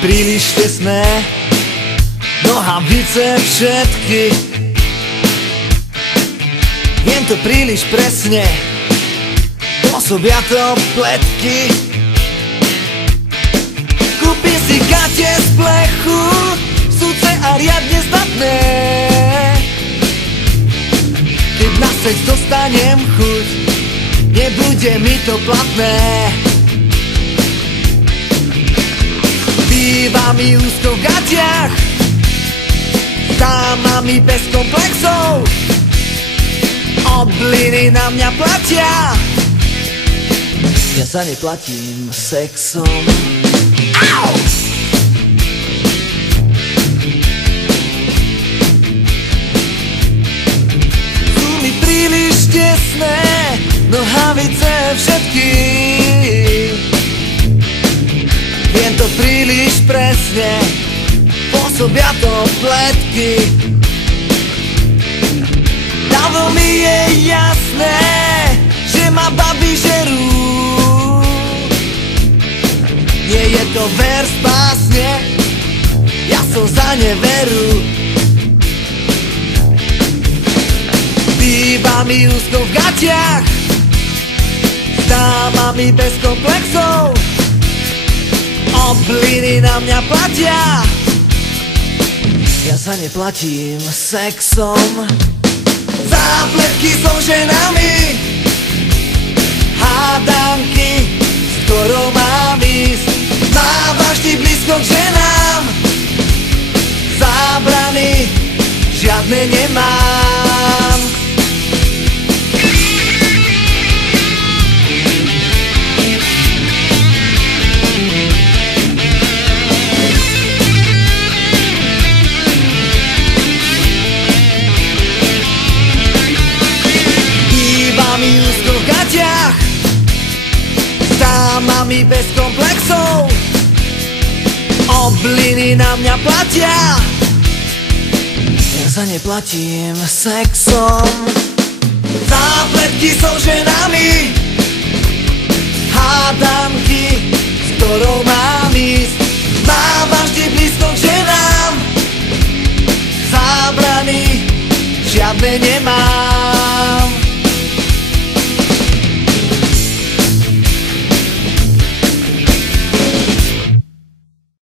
príliš tesné, nohavice všetky. Viem to príliš presne, pôsobia to pletky. Kúpim si gate z plechu, súce a riadne zdatné. Keď na sex dostanem chuť, nebude mi to platné. Býva mi úzko v gatiach, dámami bez komplexov, obliny na mňa platia. Ja sa neplatím sexom. Au! Sú mi príliš tesné, nohavice všetky. Viem to príliš presne, pôsobia to pletky. Dávno mi je jasné, že ma babi žerú. Nie je to vers básne, ja som za neveru. Býva mi úzko v gatiach, s dámami bez komplexov, obliny na mňa platia. Ja sa neplatím sexom. Zápletky so ženami, hádanky, s ktorou mám ísť. Mávaš ty blízko k ženám, zábrany žiadne nemám. Dámami bez komplexov, obliny na mňa platia. Ja sa neplatím sexom. Zápletky so ženami, hádam